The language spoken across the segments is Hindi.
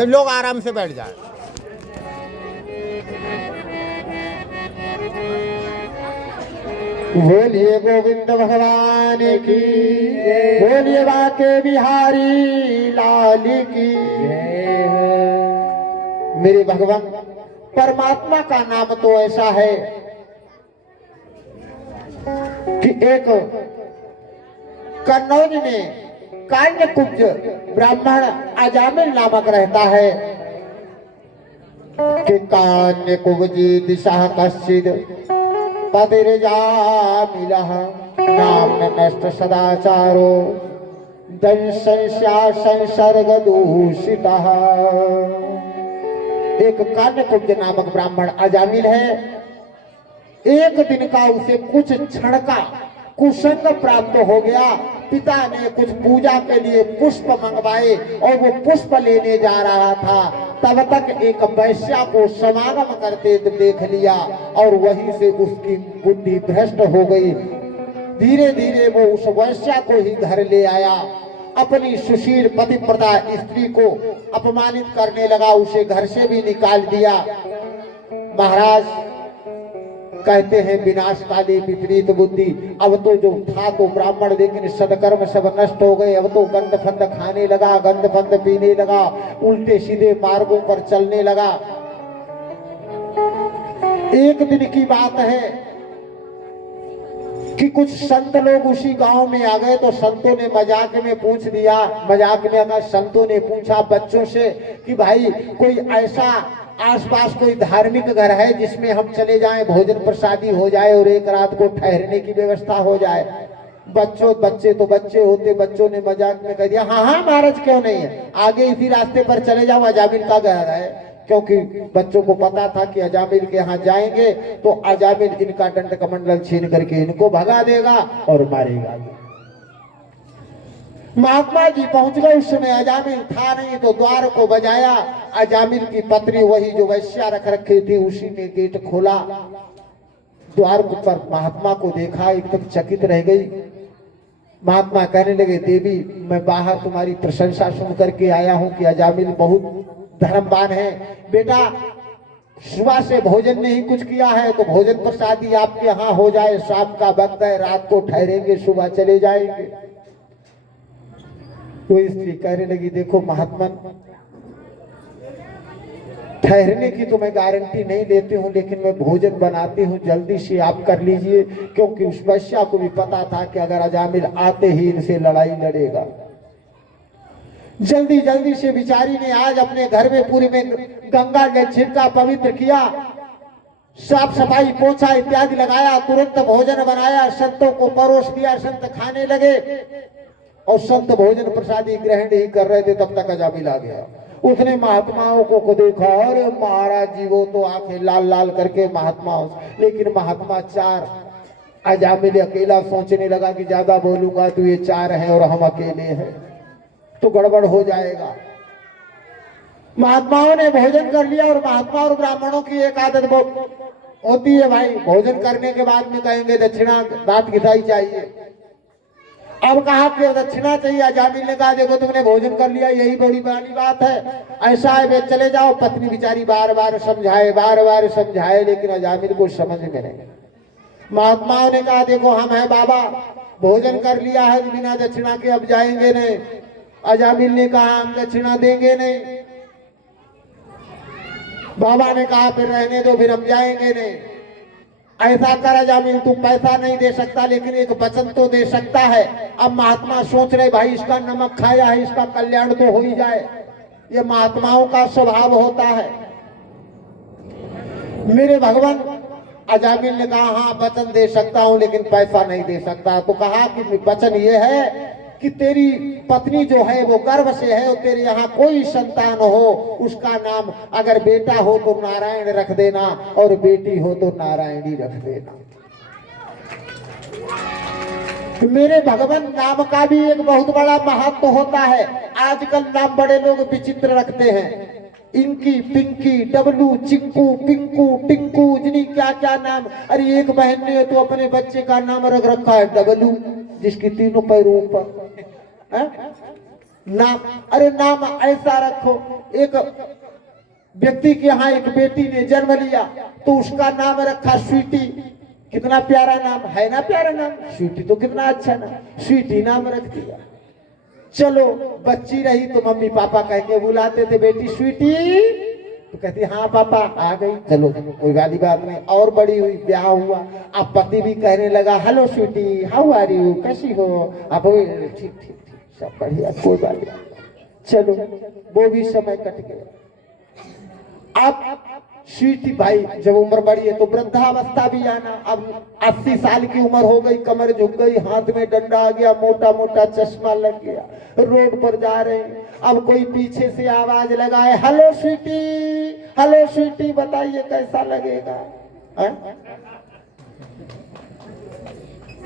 सब लोग आराम से बैठ जाए। बोलिए गोविंद भगवान की, बोलिए बाके बिहारी लाल की। मेरे भगवान परमात्मा का नाम तो ऐसा है कि एक कन्नौज में कान्यकुब्ज ब्राह्मण अजामिल नामक रहता है कि कान्यकुब्जी दिशा कश्चिद पतिर्जामिलः नाम नष्ट सदाचारो दंशंस्या संसर्ग दूषितः। एक कान्यकुब्ज नामक ब्राह्मण अजामिल है। एक दिन का उसे कुछ क्षण का कुसंग प्राप्त हो गया। पिता ने कुछ पूजा के लिए पुष्प मंगवाए और वो पुष्प लेने जा रहा था, तब तक एक वैश्या को समागम करते देख लिया और वहीं से उसकी बुद्धि भ्रष्ट हो गई। धीरे धीरे वो उस वैश्या को ही घर ले आया। अपनी सुशील पतिव्रता स्त्री को अपमानित करने लगा, उसे घर से भी निकाल दिया। महाराज कहते हैं विनाश काले विपरीत बुद्धि। अब तो जो था तो ब्राह्मण, लेकिन सदकर्म सब नष्ट हो गए। अब तो गंध फंद खाने लगा, गंध फंद पीने लगा, उल्टे सीधे मार्गों पर चलने लगा। एक दिन की बात है कि कुछ संत लोग उसी गांव में आ गए, तो संतों ने मजाक में पूछ दिया, मजाक में अगर संतों ने पूछा बच्चों से कि भाई कोई ऐसा आसपास कोई धार्मिक घर है जिसमें हम चले जाएं, भोजन प्रसादी हो जाए और एक रात को ठहरने की व्यवस्था हो जाए। बच्चे तो बच्चे होते, बच्चों ने मजाक में कह दिया हाँ हाँ महाराज क्यों नहीं है, आगे इसी रास्ते पर चले जाओ, अजामिल का घर है। क्योंकि बच्चों को पता था कि अजामिल के यहाँ जाएंगे तो अजामिल इनका दंड कमंडल छीन करके इनको भगा देगा और मारेगा। महात्मा जी पहुंच गए। उस समय अजामिल था नहीं, तो द्वार को बजाया। अजामिल की पत्नी वही जो वैश्या रख रखी थी उसी ने गेट खोला। द्वार पर महात्मा को देखा, एकदम चकित रह गई। महात्मा कहने लगे देवी मैं बाहर तुम्हारी प्रशंसा सुन करके आया हूं कि अजामिल बहुत धर्मवान है। बेटा सुबह से भोजन नहीं कुछ किया है तो भोजन प्रसादी आपके यहाँ हो जाए, शाम का वक्त है, रात को ठहरेंगे, सुबह चले जाएंगे। कोई स्त्री कहने लगी देखो महात्मन ठहरने की तो मैं गारंटी नहीं देती हूँ, लेकिन मैं भोजन बनाती हूँ, जल्दी से आप कर लीजिए। क्योंकि उस वैश्या को भी पता था कि अगर अजामिल आते ही इनसे लड़ाई लड़ेगा। जल्दी जल्दी से बिचारी ने आज अपने घर में पूरी में गंगा जल छिड़का, पवित्र किया, साफ सफाई पोछा इत्यादि लगाया, तुरंत भोजन बनाया, संतों को परोस दिया, संत खाने लगे। और संत भोजन प्रसादी ग्रहण ही कर रहे थे तब तक अजामिल आ गया। उसने महात्माओं को देखा, अरे महाराज जी वो तो आंखें लाल लाल करके महात्माओं, लेकिन महात्मा चार, अजामिल अकेला सोचने लगा कि ज्यादा बोलूंगा तो ये चार हैं और हम अकेले हैं तो गड़बड़ हो जाएगा। महात्माओं ने भोजन कर लिया। और महात्मा और ब्राह्मणों की एक आदत होती है भाई, भोजन करने के बाद में कहेंगे दक्षिणा दांत घिसाई चाहिए। अब कहा कि दक्षिणा चाहिए, अजामिल ने कहा देखो तुमने भोजन कर लिया यही बड़ी बड़ी बात है, ऐसा है वे चले जाओ। पत्नी बिचारी बार बार समझाए लेकिन अजामिल को समझ में नहीं। महात्माओं ने कहा देखो हम हैं बाबा, भोजन कर लिया है बिना दक्षिणा के, अब जाएंगे नहीं। अजामिल ने कहा हम दक्षिणा देंगे नहीं। बाबा ने कहा फिर रहने दो, फिर हम जाएंगे नहीं। ऐसा कर अजामिल तू पैसा नहीं दे सकता लेकिन एक वचन तो दे सकता है। अब महात्मा सोच रहे भाई इसका नमक खाया है, इसका कल्याण तो हो ही जाए, ये महात्माओं का स्वभाव होता है। मेरे भगवान अजामिल ने कहा हाँ वचन दे सकता हूं लेकिन पैसा नहीं दे सकता। तो कहा कि वचन ये है कि तेरी पत्नी जो है वो गर्भ से है और तेरे यहाँ कोई संतान हो उसका नाम अगर बेटा हो तो नारायण रख देना और बेटी हो तो नारायणी रख देना। मेरे भगवान नाम का भी एक बहुत बड़ा महत्व होता है। आजकल नाम बड़े लोग विचित्र रखते हैं, इंकी पिंकी डबलू चिंकू पिंकू टिंकू जिनी क्या क्या नाम। अरे एक बहन ने तो अपने बच्चे का नाम रख रखा है डबलू, जिसकी तीनों पैरों ऊपर नाम, अरे नाम ऐसा रखो। एक व्यक्ति के यहाँ एक बेटी ने जन्म लिया तो उसका नाम रखा स्वीटी। कितना प्यारा नाम है ना, प्यारा नाम स्वीटी, तो कितना अच्छा नाम, स्वीटी नाम रख दिया। चलो बच्ची रही तो मम्मी पापा कह के बुलाते थे, बेटी स्वीटी, तो कहती हाँ पापा आ गई, चलो कोई वाली बात नहीं। और बड़ी हुई, ब्याह हुआ, अब पति भी कहने लगा hello sweetie, how are you, कैसी हो आप, ठीक ठीक ठीक सब बढ़िया, कोई बात नहीं। चलो वो भी समय कट गया। अब स्वीटी भाई जब उम्र बढ़ी है तो वृद्धावस्था भी आना। अब 80 साल की उम्र हो गई, कमर झुक गई, हाथ में डंडा आ गया, मोटा मोटा चश्मा लग गया, रोड पर जा रहे हैं। अब कोई पीछे से आवाज लगाए हेलो स्वीटी, हेलो स्वीटी, बताइए कैसा लगेगा।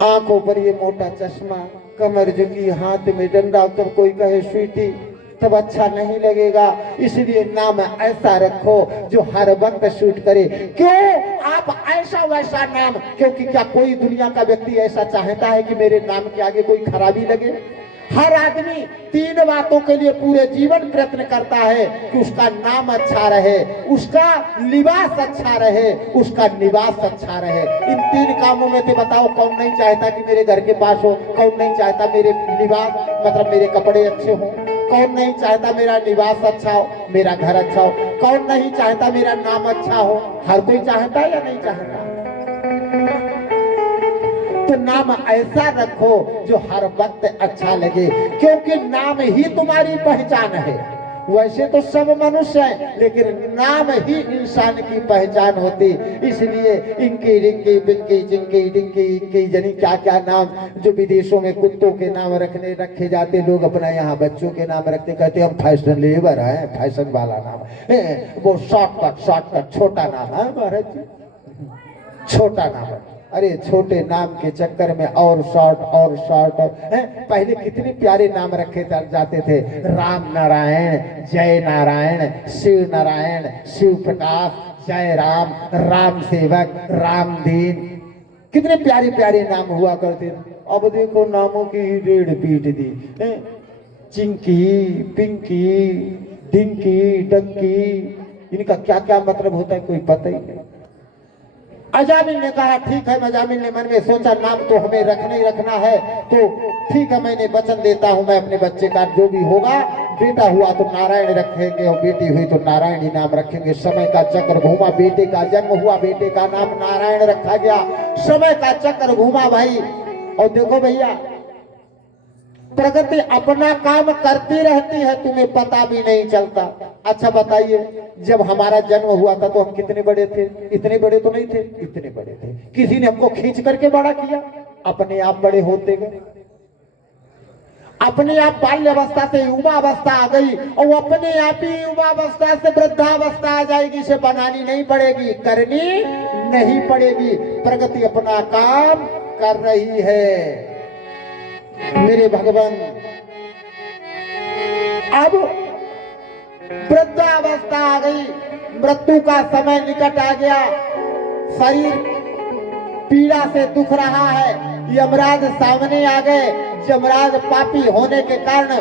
आंखों पर ये मोटा चश्मा, कमर झुकी, हाथ में डंडा, तब कोई कहे स्वीटी तब अच्छा नहीं लगेगा। इसलिए नाम ऐसा रखो जो हर वक्त सूट करे। क्यों आप ऐसा वैसा नाम, क्योंकि क्या कोई दुनिया का व्यक्ति ऐसा चाहता है कि मेरे नाम के आगे कोई खराबी लगे? हर आदमी 3 बातों के लिए पूरे जीवन प्रयत्न करता है कि उसका नाम अच्छा रहे, उसका लिबास अच्छा रहे, उसका निवास अच्छा रहे। इन 3 कामों में से बताओ कौन नहीं चाहता कि मेरे घर के पास हो, कौन नहीं चाहता मेरे लिबास मतलब मेरे कपड़े अच्छे हों, कौन नहीं चाहता मेरा निवास अच्छा हो, मेरा घर अच्छा हो, कौन नहीं चाहता मेरा नाम अच्छा हो? हर कोई चाहता या नहीं चाहता? तो नाम ऐसा रखो जो हर वक्त अच्छा लगे, क्योंकि नाम ही तुम्हारी पहचान है। वैसे तो सब मनुष्य हैं, लेकिन नाम ही इंसान की पहचान होती। इसलिए इंकी रिंकी पिंकी जिंकी डिंकी इंकी जनी क्या क्या नाम जो विदेशों में कुत्तों के नाम रखे जाते, लोग अपना यहाँ बच्चों के नाम रखते, कहते हम फैशन लेवर है, फैशन वाला नाम है, वो शॉर्टकट छोटा नाम है महाराज जी, छोटा नाम है। अरे छोटे नाम के चक्कर में और शॉर्ट है। पहले कितने प्यारे नाम रखे जाते थे, राम नारायण, जय नारायण, शिव नारायण, शिव प्रकाश, जय राम, राम सेवक, राम दीन, कितने प्यारे प्यारे नाम हुआ करते थे। अब देखो नामों की ही रेड़ पीट दी, चिंकी पिंकी डिंकी डंकी, इनका क्या क्या मतलब होता है कोई पता ही नहीं। अजामिल ने कहा ठीक है, अजामिल ने मन में सोचा नाम तो हमें रखना ही रखना है, तो ठीक है मैंने वचन देता हूं, मैं अपने बच्चे का जो भी होगा, बेटा हुआ तो नारायण रखेंगे और बेटी हुई तो नारायण ही नाम रखेंगे। समय का चक्र घूमा, बेटे का जन्म हुआ, बेटे का नाम नारायण रखा गया। समय का चक्र घूमा भाई, और देखो भैया प्रगति अपना काम करती रहती है, तुम्हें पता भी नहीं चलता। अच्छा बताइए, जब हमारा जन्म हुआ था तो हम कितने बड़े थे? इतने बड़े तो नहीं थे, इतने बड़े थे। किसी ने हमको खींच करके बड़ा किया? अपने आप बड़े होते गए। अपने आप बाल्यावस्था से युवावस्था आ गई, और अपने आप ही युवावस्था से वृद्धावस्था आ जाएगी। इसे बनानी नहीं पड़ेगी, करनी नहीं पड़ेगी। प्रगति अपना काम कर रही है मेरे भगवान। अब वृद्धावस्था आ गई, मृत्यु का समय निकट आ गया, शरीर पीड़ा से दुख रहा है, यमराज सामने आ गए। यमराज पापी होने के कारण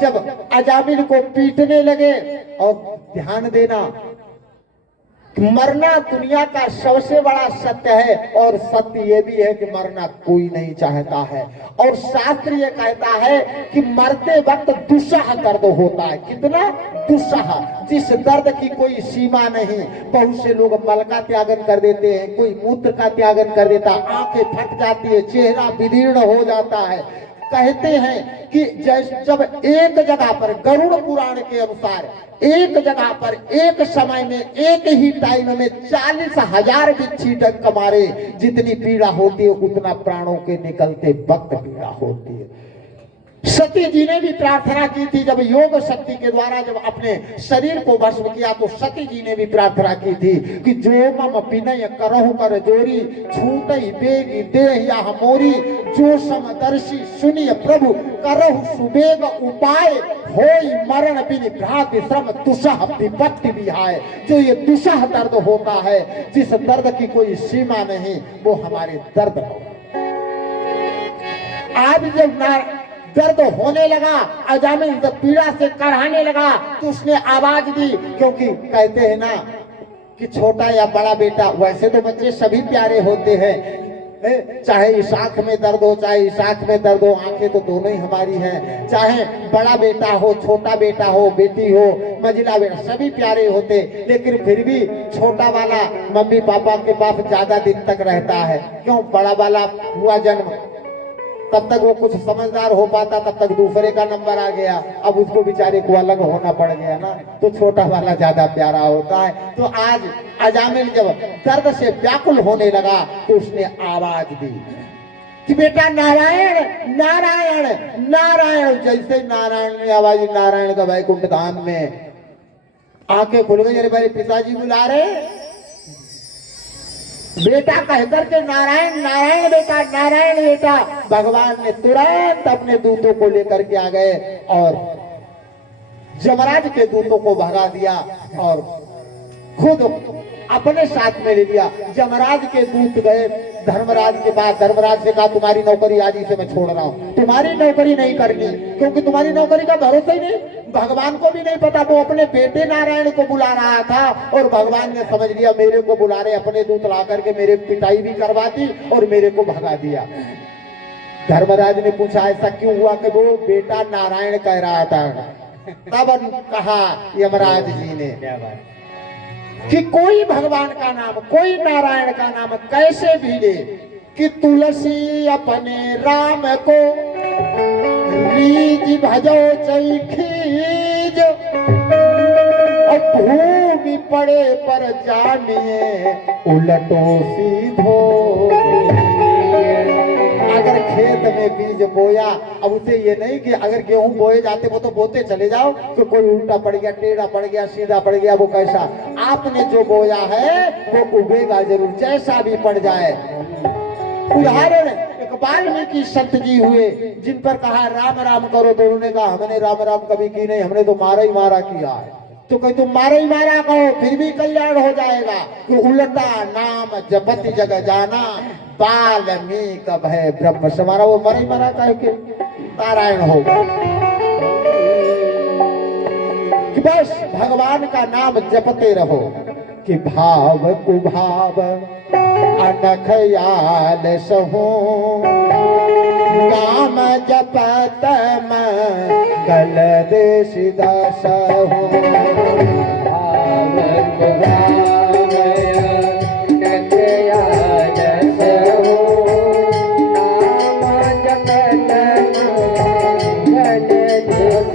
जब अजामिल को पीटने लगे, और ध्यान देना मरना दुनिया का सबसे बड़ा सत्य है, और सत्य ये भी है कि मरना कोई नहीं चाहता है। और शास्त्र ये कहता है कि मरते वक्त दुस्सह दर्द होता है। कितना दुस्सह, जिस दर्द की कोई सीमा नहीं। बहुत से लोग मल का त्यागन कर देते हैं, कोई मूत्र का त्यागन कर देता, आंखें फट जाती है, चेहरा विदीर्ण हो जाता है। कहते हैं कि जब एक जगह पर गरुड़ पुराण के अनुसार एक जगह पर एक समय में एक ही टाइम में 40,000 बिच्छी डंक मारे, जितनी पीड़ा होती है उतना प्राणों के निकलते वक्त पीड़ा होती है। सती जी ने भी प्रार्थना की थी, जब योग शक्ति के द्वारा जब अपने शरीर को भस्म किया तो सती जी ने भी प्रार्थना की थी कि जो मम विनय करहु कर जोरी, छूटई बेगी देह या मोरी, जो समदर्शी सुनिय प्रभु करहु सुबेग उपाय, होई मरण बिन भ्रांति श्रम दुस्सह विपत्ति विहाय। जो ये दुस्सह दर्द होता है, जिस दर्द की कोई सीमा नहीं, वो हमारे दर्द हो। आज जब दर्द होने लगा, अजामिल जब पीड़ा से कराहने लगा तो उसने आवाज दी, क्योंकि कहते हैं ना कि छोटा या बड़ा बेटा, वैसे तो बच्चे सभी प्यारे होते हैं, चाहे इस आंख में दर्द हो चाहे इस आंख में दर्द हो, आंखें तो दोनों ही हमारी हैं, चाहे बड़ा बेटा हो छोटा बेटा हो, बेटी हो मझिला बेटा, सभी प्यारे होते, लेकिन फिर भी छोटा वाला मम्मी पापा के पास ज्यादा दिन तक रहता है। क्यों? बड़ा वाला हुआ जन्म, तब तक वो कुछ समझदार हो पाता, तब तक दूसरे का नंबर आ गया, अब उसको बेचारे को अलग होना पड़ गया ना, तो छोटा वाला ज्यादा प्यारा होता है। तो आज अजामिल जब दर्द से व्याकुल होने लगा तो उसने आवाज दी कि बेटा नारायण नारायण नारायण। जैसे नारायण ने आवाज, नारायण का वैकुंठ धाम में आंखें खुल गई, अरे मेरे पिताजी बुला रहे, बेटा कहकर के नारायण नारायण बेटा नारायण बेटा। भगवान ने तुरंत अपने दूतों को लेकर के आ गए और यमराज के दूतों को भगा दिया और खुद अपने साथ में ले लिया। यमराज के दूत गए धर्मराज के पास, धर्मराज से कहा तुम्हारी नौकरी आज ही से मैं छोड़ रहा हूं, तुम्हारी नौकरी नहीं करनी, क्योंकि तुम्हारी नौकरी का भरोसा ही नहीं, भगवान को भी नहीं पता, वो अपने बेटे नारायण को बुला रहा था और भगवान ने समझ लिया मेरे को बुला रहे, अपने दूत ला करके मेरे पिटाई भी करवा दी और मेरे को भगा दिया। धर्मराज ने पूछा ऐसा क्यों हुआ? कि वो बेटा नारायण कह रहा था। तब कहा यमराज जी ने कि कोई भगवान का नाम, कोई नारायण का नाम कैसे भी ले, कि तुलसी अपने राम को रीज भजो चैखीज, अब भूमि पड़े पर जानिए उलटो सीधो। अगर खेत में बीज बोया, अब उसे ये नहीं कि अगर गेहूं बोए जाते वो तो बोते चले जाओ, तो कोई उल्टा पड़ गया, टेढ़ा पड़ गया, सीधा पड़ गया, वो कैसा, आपने जो बोया है वो उगेगा जरूर, जैसा भी पड़ जाए। उदाहरण एक वाल्मीकि संत जी हुए, जिन पर कहा राम राम करो, तो उन्होंने कहा हमने राम राम कभी की नहीं, हमने तो मारा ही मारा किया है। तो कहीं तुम मारा ही मारा कहो फिर भी कल्याण हो जाएगा। तो उल्टा नाम जपति जग जाना, वाल्मीकि भय ब्रह्म समारा, वो मरा ही मारा कह के नारायण होगा। कि बस भगवान का नाम जपते रहो, कि भाव कुभाव अनख याल सहू, नाम जपत मंगल देश दसहु। भाव कुभाव अनख याल सहू, नाम जपत मंगल देश